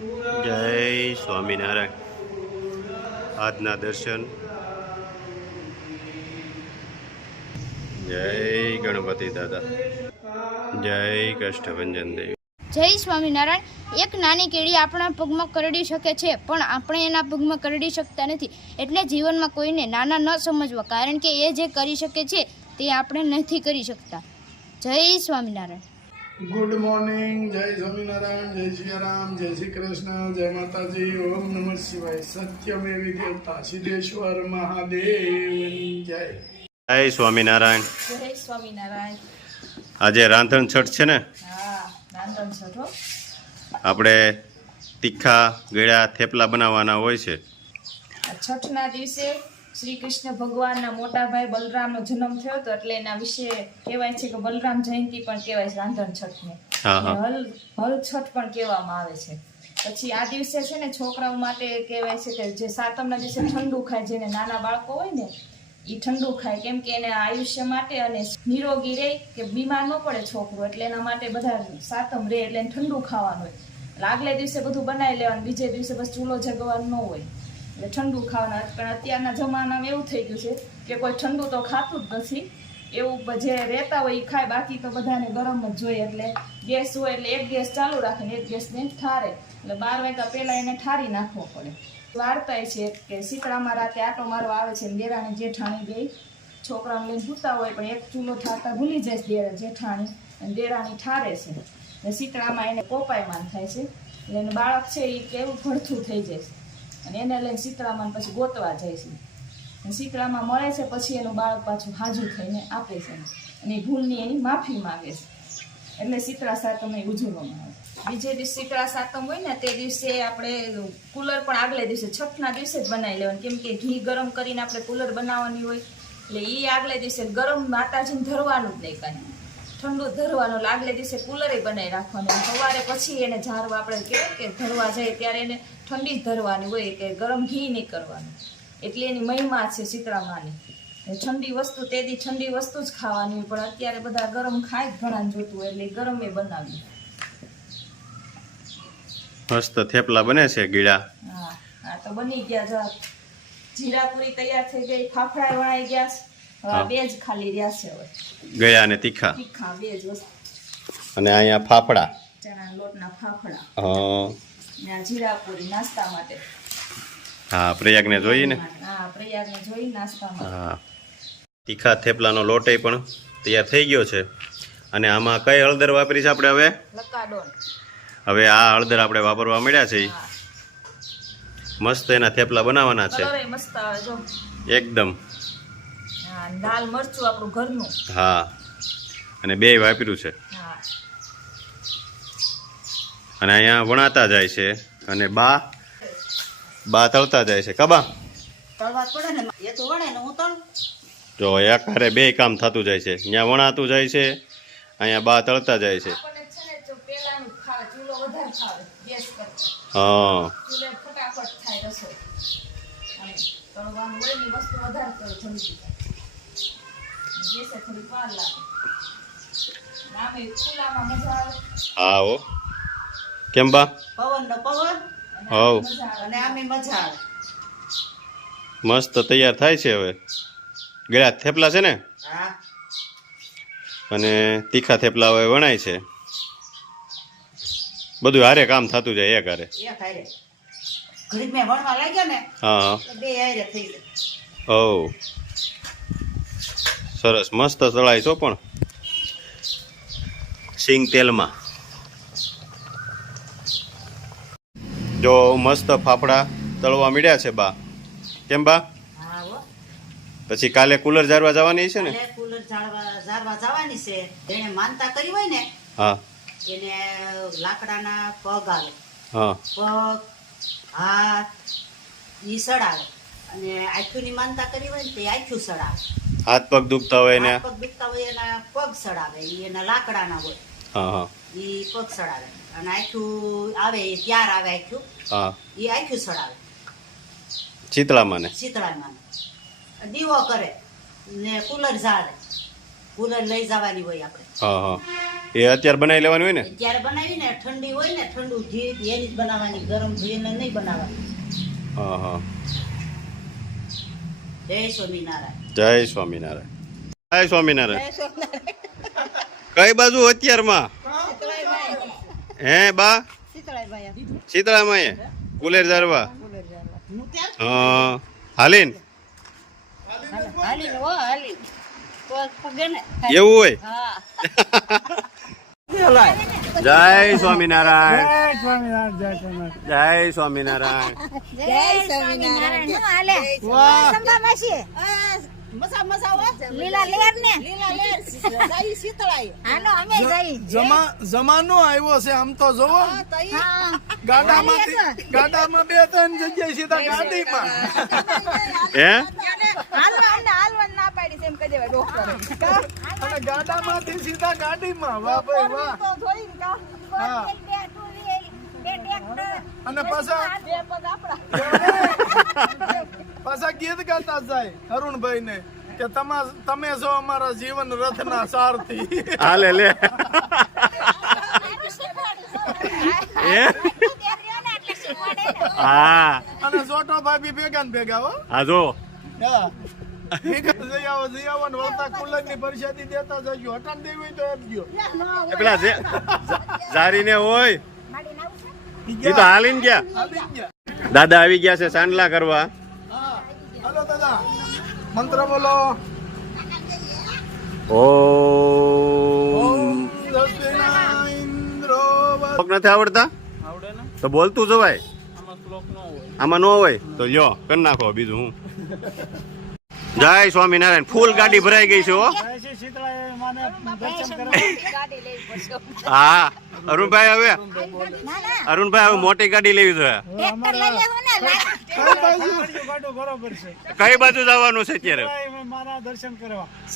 જય સ્વામિનારાયણ. આજના દર્શન. જય ગણપતિ દાદા. જય કષ્ટભંજન દેવી. જય સ્વામિનારાયણ. એક નાની કીડી આપણા પગમાં કરડી શકે છે, પણ આપણે એના પગમાં કરડી શકતા નથી. એટલે જીવનમાં કોઈને નાના ન સમજવા, કારણ કે એ જે કરી શકે છે તે આપણે નથી કરી શકતા. જય સ્વામિનારાયણ. Good morning. જય સ્વામિનારાયણ. જય સિયારામ. જય શ્રી કૃષ્ણ. જય માતાજી. ઓમ નમઃ શિવાય. સત્યમેવી દેવતા સિદ્ધેશ્વર મહાદેવની જય. જય સ્વામિનારાયણ. જય સ્વામિનારાયણ. આજે રાંધણ છઠ છે ને? હા, રાંધણ છઠ હો. આપણે તીખા ગળ્યા થેપલા બનાવવાના હોય છે. છઠના દિવસે શ્રી કૃષ્ણ ભગવાનના મોટા ભાઈ બલરામનો જન્મ થયો હતો, એટલે એના વિશે કહેવાય છે કે બલરામ જયંતિ પણ કહેવાય છે રાંધણ છઠને. હલ છઠ પણ કહેવામાં આવે છે. પછી આ દિવસે છે ને છોકરાઓ માટે કહેવાય છે કે જે સાતમના દિવસે ઠંડુ ખાય, જેને નાના બાળકો હોય ને એ ઠંડુ ખાય, કેમ કે એને આયુષ્ય માટે અને નિરોગી રહે કે બીમાર ન પડે છોકરો, એટલે એના માટે બધા સાતમ રહે એટલે એને ઠંડુ ખાવાનું હોય. આગલે દિવસે બધું બનાવી લેવાનું, બીજે દિવસે બસ ચૂલો જગવાનો ન હોય, એટલે ઠંડુ ખાવાના. પણ અત્યારના જમાનામાં એવું થઈ ગયું છે કે કોઈ ઠંડુ તો ખાતું જ નથી. એવું જે રહેતા હોય એ ખાય, બાકી તો બધાને ગરમ જ જોઈએ. એટલે ગેસ હોય એટલે એક ગેસ ચાલુ રાખે ને એક ગેસને ઠારે, એટલે 12 વાગ્યા પહેલા એને ઠારી નાખવો પડે. વાર્તા છે કે શીતળામાં રાતે આટો મારવા આવે છે, દેરાણી જેઠાણી બે છોકરાને લઈને સૂતા હોય, પણ એક ચૂલો ઠારતા ભૂલી જાય છે જેઠાણી, અને દેરાણી ઠારે છે. અને શીતળામાં એને કોપાયમાન થાય છે, એટલે એનું બાળક છે એ કેવું ભડથું થઈ જાય છે, અને એને લઈને શીતળામાં પછી ગોતવા જાય છે. અને શીતળામાં મળે છે, પછી એનું બાળક પાછું હાજુ થઈને આપે છે, અને એ ભૂલની એની માફી માંગે છે. એટલે શીતળા સાતમ એ ઉજવવામાં આવે. બીજે દિવસે શીતળા સાતમ હોય ને તે દિવસે આપણે કુલર પણ આગલે દિવસે છઠના દિવસે જ બનાવી લેવાનું, કેમ કે ઘી ગરમ કરીને આપણે કુલર બનાવવાની હોય, એટલે એ આગલે દિવસે ગરમ માતાજીને ધરવાનું જ નહીં, કાંઈ ઠંડુ ધરવાનું. એટલે આગલે દિવસે કુલરે બનાવી રાખવાનું. સવારે પછી એને ઝારવા આપણે કહેવાય કે ધરવા જાય ત્યારે એને ઠંડી જ ધરવાની હોય, કે ગરમ ઘી નહીં કરવાનું. એટલે એની મહિમા છે શીતળામાની. ઠંડી વસ્તુ તેથી ઠંડી વસ્તુ જ ખાવાની હોય, પણ અત્યારે બધા ગરમ ખાય ઘણા જોતું હોય, એટલે ગરમ એ બનાવી. મસ્ત થેપલા બને છે ગીળા. હા હા, તો બની ગયા. જીરાપુરી તૈયાર થઈ ગઈ, ફાફડા વણાઈ ગયા. હવે બે જ ખાલી રહ્યા છે હવે, ગળ્યા અને તીખા. તીખા બે જ વસ્તુ. અને અહીંયા ફાફડા, ચણા લોટના ફાફડા, હા, ને આ જીરાપુરી નાસ્તા માટે. હા, પ્રયાગને જોઈએ ને. હા, પ્રયાગને જોઈ નાસ્તા માટે. હા, તીખા થેપલાનો લોટે પણ તૈયાર થઈ ગયો છે. અને આમાં કઈ હળદર વાપરી છે આપણે હવે? લકાડોન. હવે આ હળદર આપણે વાપરવા મળ્યા છે. મસ્ત એના થેપલા બનાવવાના છે. કલર મસ્ત આવે જો એકદમ. હા, લાલ મરચું આપણું ઘરનું. હા, અને બે વાપર્યું છે. હા, અને અહીંયા વણાતા જાય છે, અને બા તળતા જાય છે. કબા તળવા પડે ને, એ તો વણે ને હું તળું. જો એક હારે બે કામ થતું જાય છે. ત્યાં વણાતું જાય છે, અહીંયા બા તળતા જાય છે. આપણને છે ને જો પેલાનું ખાવે, ચૂલો વધારે ખાવે ગેસ કરતા. હા, ચૂલે ફટાફટ થાય રસોઈ, અને તળવાનું હોય ની વસ્તુ વધારે તળે જલ્દી થાય. ગેસે થોડી વાર લાગે. આમે ખુલ્લામાં મજા આવે. હા હો. કેમ બા? પવન નો પવન હવ મજા આવે. અને આમે મજા આવે. મસ્ત તૈયાર થાય છે. હવે ગળ્યા થેપલા છે ને, હા, અને તીખા થેપલા હવે વણાય છે. બધું હારે કામ થતું જાય એક હારે. એક હારે ઘડીક મેં વણવા લાગ્યા ને હા હા, તો બે હારે થઈ જાય. હવ સરસ મસ્ત તળાય છો, પણ સિંગ તેલમાં. જો મસ્ત ફાફડા તળવા મળ્યા છે બા. કેમ બા? હા હો, પછી કાલે કુલર જારવા જવાની છે ને? કાલે કુલર ઝાડવા જવાની છે. જેને માનતા કરી હોય ને હા એને લાકડાના પગ આવે, હા, પગ હાથ ઈ સડાવે. અને આખુની માનતા કરી હોય ને તે આખું સડાવે. હાથ પગ દુખતા હોય ને? હાથ પગ દુખતા હોય એના પગ સડાવે, ઈ એના લાકડાના હોય, હા હા, ઈ પગ સડાવે. અને આખું આવે એ ત્યાર આવે, આખું હા, એ આખું સડાવે શીતળામાં ને? શીતળામાં. દીવો કરે ને કુલર ઝાડે. કુલર લઈ જવાની હોય આપણે. હા હા, એ અત્યારે બનાવી લેવાનું હોય ને? જ્યારે બનાવીને ઠંડી હોય ને ઠંડુ ઘી એની જ બનાવવાની, ગરમ ઘીને નહીં બનાવવાની. હા હા. જય સ્વામિનારાયણ. જય સ્વામિનારાયણ. જય સ્વામિનારાયણ. કઈ બાજુ અત્યારમાં? હે બા? શીતળામાં એ કુલેર જારવા. હા હાલીન એવું હોય? જય સ્વામિનારાયણ. જય સ્વામિનારાયણ. જમાનો આવ્યો છે આમ તો જોવો. ગાડામાં 2-3 જગ્યાએ સીધા ગાડીમાં. હે અને ગાડામાંથી સીધા ગાડીમાં. વાહ ભાઈ વાહ. હા. અને પાછા ગીત ગાતા જાય અરુણભાઈ ને કે તમે છો અમારા જીવન રથના સારથી. હાલે લે. હા અને જોટો ભાભી ભેગા ને ભેગા હો. હા જો હા. ભેગા જઈ આવો ને વળતા કુલર ની પરિષદી દેતા જજો. હટાણ દેવી હોય તો આપજો. એ પેલા જારીને હોય એ તો હાલીને ગયા. આવી ગયા. દાદા આવી ગયા છે સાંડલા કરવા. હા હાલો દાદા મંત્ર બોલો. ઓમ. શ્લોક નથી આવડતા? તો બોલતું જવાય. આમાં ન હોય તો લ્યો કરી નાખો બીજું હું. જય સ્વામિનારાયણ. ફૂલ ગાડી ભરાઈ ગઈ છે હો. હા અરુણભાઈ હવે મોટી ગાડી લેવી જોઈએ. કઈ બાજુ જવાનું છે અત્યારે?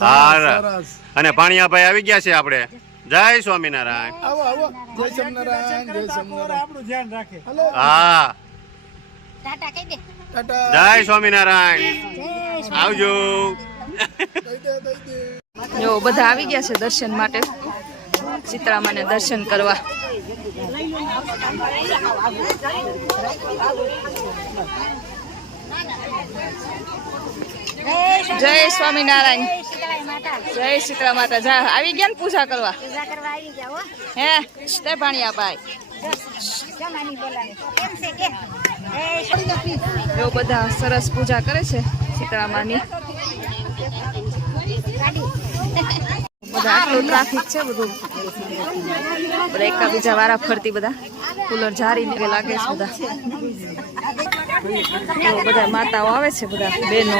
સારા. અને પાણીયાભાઈ આવી ગયા છે આપણે. જય સ્વામિનારાયણ. આવો આવો. જય સ્વામિનારાયણ. જય સ્વામિનારાયણ. આપણું ધ્યાન રાખે. હા ટાટા. જય સ્વામિનારાયણ. આવજો. જો બધા આવી ગયા છે દર્શન માટે, શીતળામાને દર્શન કરવા. જય સ્વામિનારાયણ. જય શીતળા માતા. જા આવી ગયા ને પૂજા કરવા? હે તે પાણીયાભાઈ. જો બધા સરસ પૂજા કરે છે શીતળામાની. બધા આટલું ટ્રાફિક છે બધું. બધા એકાબીજા વારા ફરતી બધા કુલર જારી ને લાગે છે બધા. બધા માતાઓ આવે છે, બધા બહેનો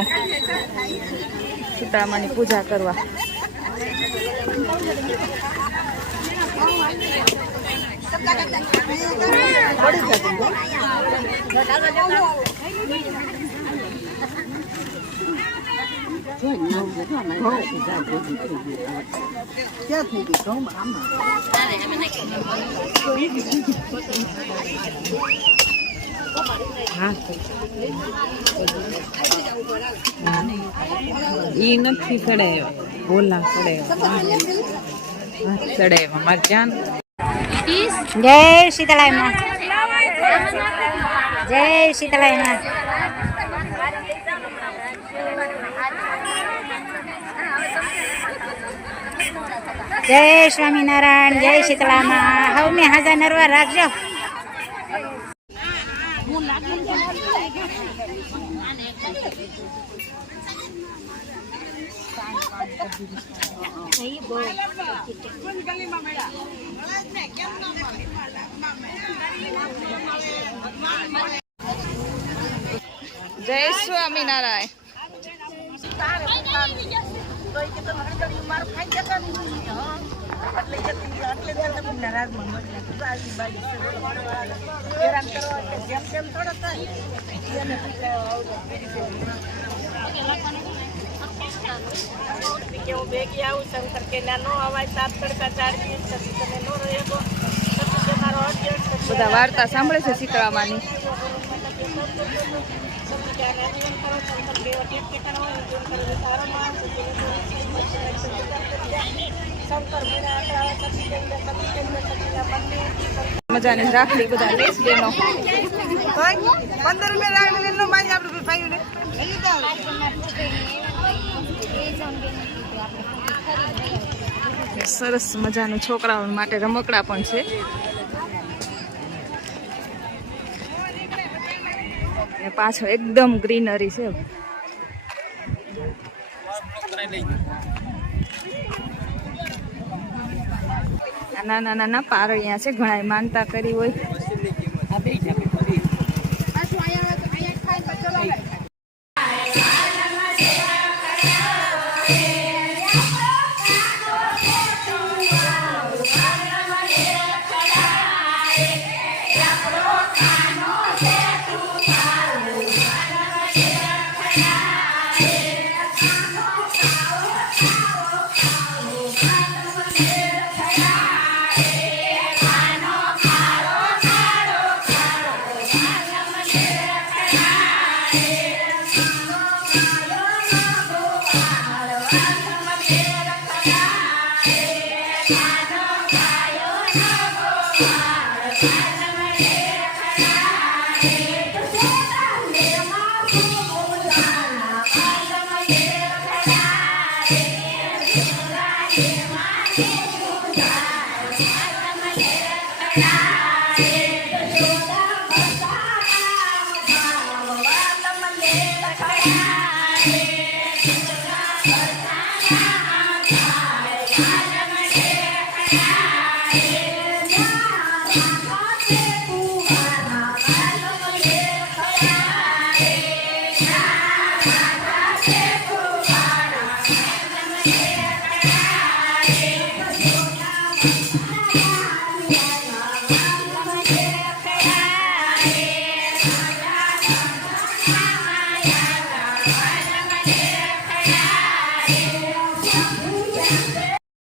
શીતળામાની પૂજા કરવા. ઈ નથી ચડાયો, બોલા ચડાયો, ચડાયો મારે જાન. જય શીતળાઈ માં. જય શીતળાઈ માં. જય સ્વામિનારાયણ. જય શીતળા માં. હવે હાજર નરવા રાખજો. જય સ્વામિનારાયણ. બધા વાર્તા સાંભળે છે શીતળામાની. મજાની રાખડી બધા લેસ બેનો સરસ મજાનું છોકરાઓ માટે રમકડા પણ છે. અને પાછળ એકદમ ગ્રીનરી છે. નાના નાના પારણિયા છે, ઘણા માનતા કરી હોય.